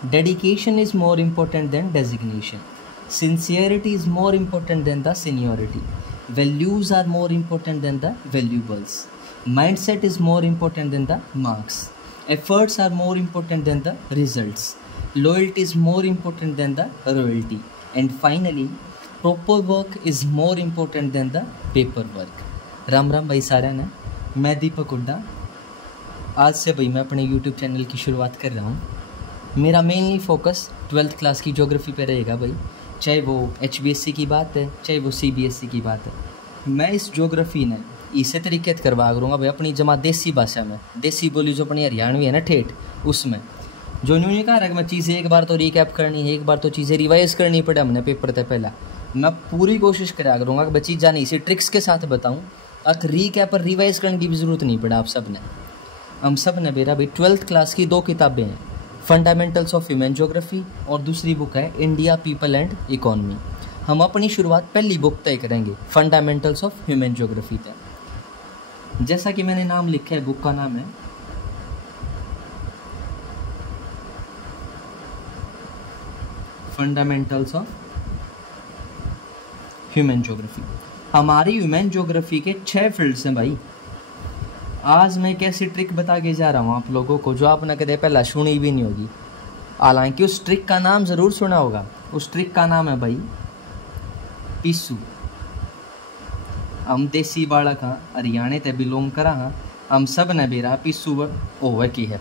Dedication is more important than designation. Sincerity is more important than the seniority. Values are more important than the valuables. Mindset is more important than the marks. Efforts are more important than the results. Loyalty is more important than the royalty. And finally, proper work is more important than the paperwork. Ram Ram भाई सारा ने, मैं दीपक हुड्डा। आज से भाई मैं अपने YouTube channel की शुरुआत कर रहा हूँ। मेरा मेनली फोकस 12th क्लास की ज्योग्राफी पे रहेगा भाई, चाहे वो HBSC की बात है चाहे वो CBSE की बात है। मैं इस ज्योग्राफी ने इसे तरीके से करवा करूँगा भाई अपनी जमा देसी भाषा में, देसी बोली जो अपनी हरियाणवी है ना ठेठ, उसमें जो न्यूनी कहा है कि मैं चीज़ें एक बार तो रिकैप करनी है, एक बार तो चीज़ें रिवाइज करनी पड़े हमने पेपर से पहला। मैं पूरी कोशिश करा करूँगा कि मैं चीज़ नहीं इसे ट्रिक्स के साथ बताऊँ, अर्थ रिकैप और रिवाइज करने की भी ज़रूरत नहीं पड़ा। आप सब ने, हम सब ने मेरा भाई 12th क्लास की 2 किताबें हैं, फंडामेंटल्स ऑफ ह्यूमन ज्योग्राफी और दूसरी बुक है इंडिया पीपल एंड इकोनॉमी। हम अपनी शुरुआत पहली बुक तय करेंगे फंडामेंटल्स ऑफ ह्यूमन ज्योग्राफी तय। जैसा कि मैंने नाम लिखा है, बुक का नाम है फंडामेंटल्स ऑफ ह्यूमन ज्योग्राफी। हमारी ह्यूमन ज्योग्राफी के 6 फील्ड्स हैं भाई। आज मैं एक ऐसी ट्रिक बता के जा रहा हूँ आप लोगों को जो आपने कदे पहला सुनी भी नहीं होगी, हालांकि उस ट्रिक का नाम ज़रूर सुना होगा। उस ट्रिक का नाम है भाई पिस्सू। हम देसी बालक हाँ, हरियाणा ते बिलोंग करा हाँ, हम सब ने बेरा पिस्सू वर्ड ओवर की है।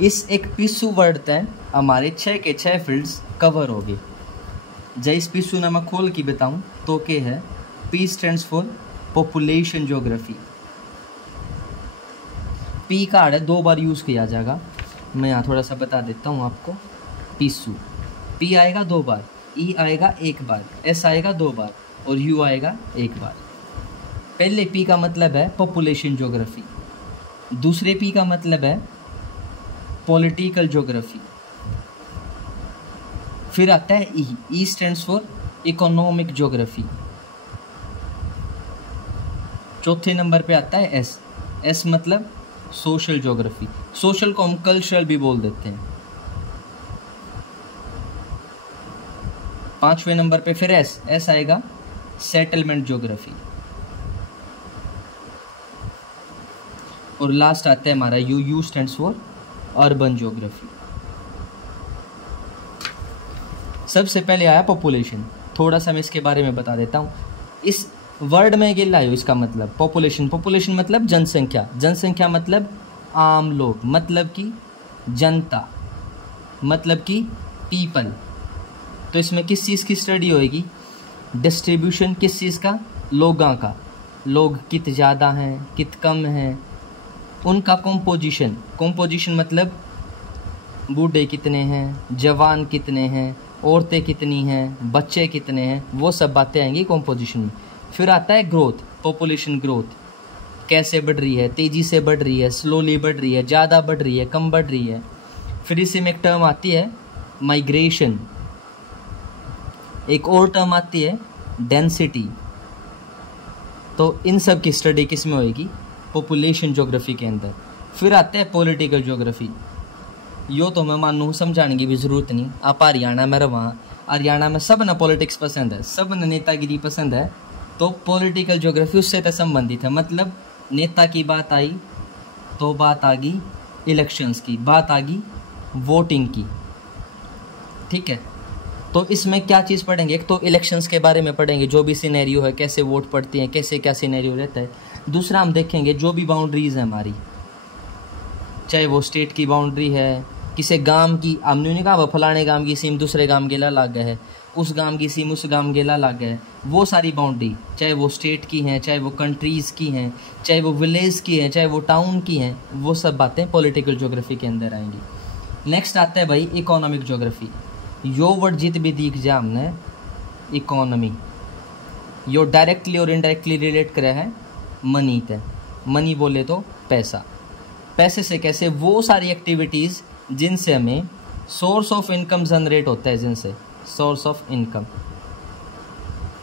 इस एक पिस्सू वर्ड तय हमारे 6 के 6 फील्ड्स कवर हो गए। जय इस पिस्सू ने मैं खोल के बताऊँ तो के है, P stands for population geography. P का है 2 बार यूज़ किया जाएगा, मैं यहाँ थोड़ा सा बता देता हूँ आपको। पिस्सू, पी आएगा 2 बार, ई आएगा 1 बार, एस आएगा 2 बार और यू आएगा 1 बार। पहले पी का मतलब है पॉपुलेशन ज्योग्राफी, दूसरे पी का मतलब है पॉलिटिकल ज्योग्राफी, फिर आता है ई स्टैंड्स फॉर इकोनॉमिक ज्योग्राफी, चौथे नंबर पे आता है एस मतलब सोशल ज्योग्राफी। सोशल को हम कल्चरल भी बोल देते हैं। 5वें नंबर पे फिर एस आएगा सेटलमेंट ज्योग्राफी, और लास्ट आता है हमारा you stands for urban geography. सबसे पहले आया पॉपुलेशन, थोड़ा सा मैं इसके बारे में बता देता हूँ। इस वर्ड में गिल आयो, इसका मतलब पॉपुलेशन, पॉपुलेशन मतलब जनसंख्या, जनसंख्या मतलब आम लोग, मतलब कि जनता, मतलब कि पीपल। तो इसमें किस चीज़ की स्टडी होएगी? डिस्ट्रीब्यूशन किस चीज़ का? लोगों का, लोग कित ज़्यादा हैं कित कम हैं, उनका कॉम्पोजिशन, कॉम्पोजिशन मतलब बूढ़े कितने हैं, जवान कितने हैं, औरतें कितनी हैं, बच्चे कितने हैं, वो सब बातें आएंगी कॉम्पोजिशन में। फिर आता है ग्रोथ, पॉपुलेशन ग्रोथ कैसे बढ़ रही है, तेज़ी से बढ़ रही है, स्लोली बढ़ रही है, ज़्यादा बढ़ रही है, कम बढ़ रही है। फिर इसी में एक टर्म आती है माइग्रेशन, एक और टर्म आती है डेंसिटी। तो इन सब की स्टडी किस में होएगी? पॉपुलेशन ज्योग्राफी के अंदर। फिर आते हैं पॉलिटिकल ज्योग्राफी। यो तो मैं मानूँ समझाने की भी ज़रूरत नहीं, आप हरियाणा में रहो, हरियाणा में सब न पॉलिटिक्स पसंद है, सब न नेतागिरी पसंद है, तो पॉलिटिकल ज्योग्राफी उससे तो संबंधित है। मतलब नेता की बात आई तो बात आ गई इलेक्शंस की, बात आ गई वोटिंग की, ठीक है। तो इसमें क्या चीज़ पढ़ेंगे? एक तो इलेक्शंस के बारे में पढ़ेंगे, जो भी सिनेरियो है, कैसे वोट पड़ती हैं, कैसे क्या सिनेरियो रहता है। दूसरा हम देखेंगे जो भी बाउंड्रीज़ हैं हमारी, चाहे वो स्टेट की बाउंड्री है, किसी गांव की, हमने नहीं कहा फलाने गांव की सीम दूसरे गांव गेला लाग गया है, उस गांव की सीम उस गांव गेला लाग गया है, वो सारी बाउंड्री, चाहे वो स्टेट की हैं, चाहे वो कंट्रीज़ की हैं, चाहे वो विलेज की हैं, चाहे वो टाउन की हैं, वो सब बातें पॉलिटिकल ज्योग्राफी के अंदर आएंगी। नेक्स्ट आता है भाई इकोनॉमिक ज्योग्राफी। यो वर्ड जित भी दिख जाए हमने इकोनॉमी, यो डायरेक्टली और इनडायरेक्टली रिलेट करे है मनी तय। मनी बोले तो पैसा, पैसे से कैसे? वो सारी एक्टिविटीज़ जिनसे हमें सोर्स ऑफ इनकम जनरेट होता है, जिनसे सोर्स ऑफ इनकम,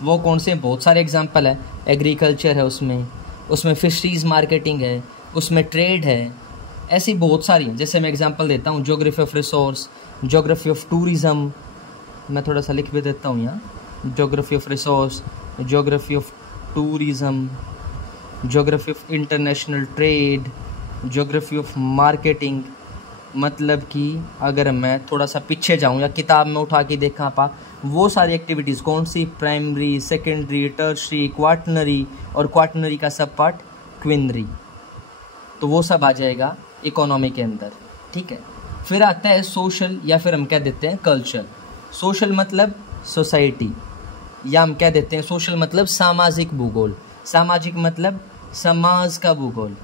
वो कौन से? बहुत सारे एग्जांपल है। एग्रीकल्चर है उसमें फिशरीज़ मार्केटिंग है, उसमें ट्रेड है, ऐसी बहुत सारी हैं। जैसे मैं एग्जांपल देता हूँ, geography of resource, geography of tourism, मैं थोड़ा सा लिख भी देता हूँ यहाँ, geography of resource, geography of tourism, geography of international trade, geography of marketing. मतलब कि अगर मैं थोड़ा सा पीछे जाऊँ या किताब में उठा के देखा पा, वो सारी एक्टिविटीज़ कौन सी, प्राइमरी, सेकेंडरी, टर्शरी, क्वाटनरी, और क्वाटनरी का सब पार्ट क्विनरी, तो वो सब आ जाएगा इकोनॉमी के अंदर। ठीक है, फिर आता है सोशल, या फिर हम कह देते हैं कल्चर। सोशल मतलब सोसाइटी, या हम कह देते हैं सोशल मतलब सामाजिक भूगोल। सामाजिक मतलब समाज का भूगोल।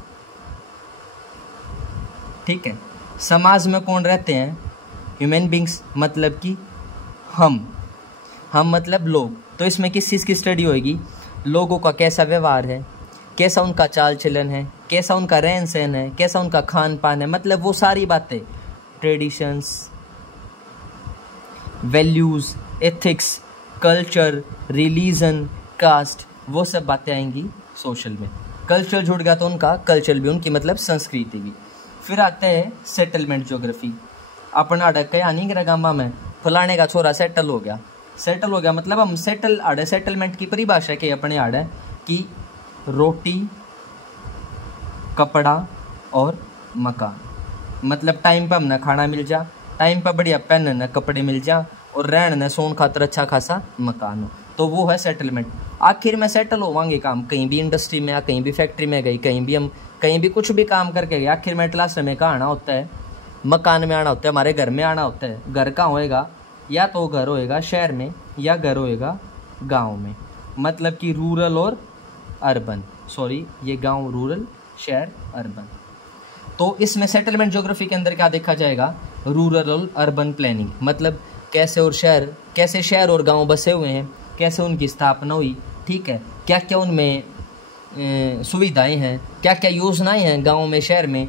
ठीक है, समाज में कौन रहते हैं, ह्यूमन बींग्स, मतलब कि हम मतलब लोग। तो इसमें किस चीज़ की स्टडी होएगी, लोगों का कैसा व्यवहार है, कैसा उनका चाल चलन है, कैसा उनका रहन सहन है, कैसा उनका खान पान है, मतलब वो सारी बातें, traditions, values, ethics, culture, religion, caste, वो सब बातें आएंगी सोशल में। कल्चर जुड़ गया तो उनका कल्चर भी, उनकी मतलब संस्कृति भी। फिर आते हैं सेटलमेंट ज्योग्राफी। अपन अड़क के यानी गामा में फलाने का छोरा सेटल हो गया। सेटल हो गया मतलब हम सेटल आड़े, सेटलमेंट की परिभाषा के अपने आड़े कि रोटी, कपड़ा और मकान, मतलब टाइम पर हमने खाना मिल जा, टाइम पर बढ़िया पहनने कपड़े मिल जा, और रहने सोन खातर अच्छा खासा मकान हो, तो वो है सेटलमेंट। आखिर में सेटल होवांगे काम, कहीं भी इंडस्ट्री में या कहीं भी फैक्ट्री में गई, कहीं भी हम कहीं भी कुछ भी काम करके गए, आखिर में लास्ट में कहाँ आना होता है, मकान में आना होता है, हमारे घर में आना होता है। घर कहाँ होएगा, या तो घर होएगा शहर में, या घर होएगा गांव में, मतलब कि रूरल और अर्बन, सॉरी ये गांव रूरल, शहर अर्बन। तो इसमें सेटलमेंट ज्योग्राफी के अंदर क्या देखा जाएगा, रूरल और अर्बन प्लानिंग, मतलब कैसे शहर और गांव बसे हुए हैं, कैसे उनकी स्थापना हुई। ठीक है, क्या क्या उनमें सुविधाएं हैं, क्या क्या योजनाएं हैं गांव में, शहर में।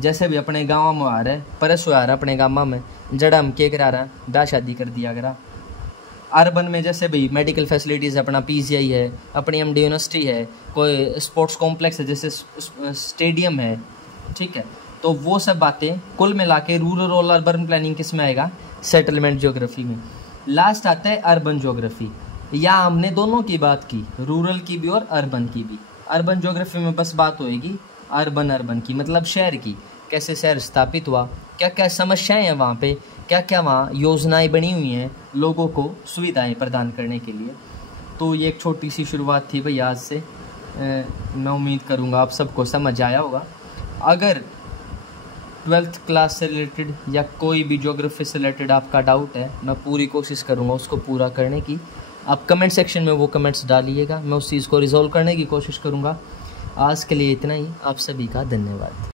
जैसे भी अपने गांव में आ रहा है, परस आ रहा है अपने गांव में, जड़ा हम के करा रहा, दा शादी कर दिया करा। अर्बन में जैसे भी मेडिकल फैसिलिटीज़, अपना पीजीआई है, अपनी एमडी यूनिवर्सिटी है, कोई स्पोर्ट्स कॉम्प्लेक्स है, जैसे स्टेडियम है। ठीक है, तो वो सब बातें कुल मिला के रूरल और अर्बन प्लानिंग किस में आएगा, सेटलमेंट ज्योग्राफी में। लास्ट आता है अर्बन ज्योग्राफी। या हमने दोनों की बात की, रूरल की भी और अर्बन की भी। अर्बन ज्योग्राफी में बस बात होएगी अर्बन की, मतलब शहर की, कैसे शहर स्थापित हुआ, क्या क्या समस्याएं हैं वहाँ पे, क्या क्या वहाँ योजनाएं बनी हुई हैं लोगों को सुविधाएं प्रदान करने के लिए। तो ये एक छोटी सी शुरुआत थी भाई आज से। मैं उम्मीद करूँगा आप सबको समझ आया होगा। अगर 12th क्लास से रिलेटेड या कोई भी ज्योग्राफी से रिलेटेड आपका डाउट है, मैं पूरी कोशिश करूँगा उसको पूरा करने की। आप कमेंट सेक्शन में वो कमेंट्स डालिएगा, मैं उस चीज़ को रिजॉल्व करने की कोशिश करूँगा। आज के लिए इतना ही, आप सभी का धन्यवाद।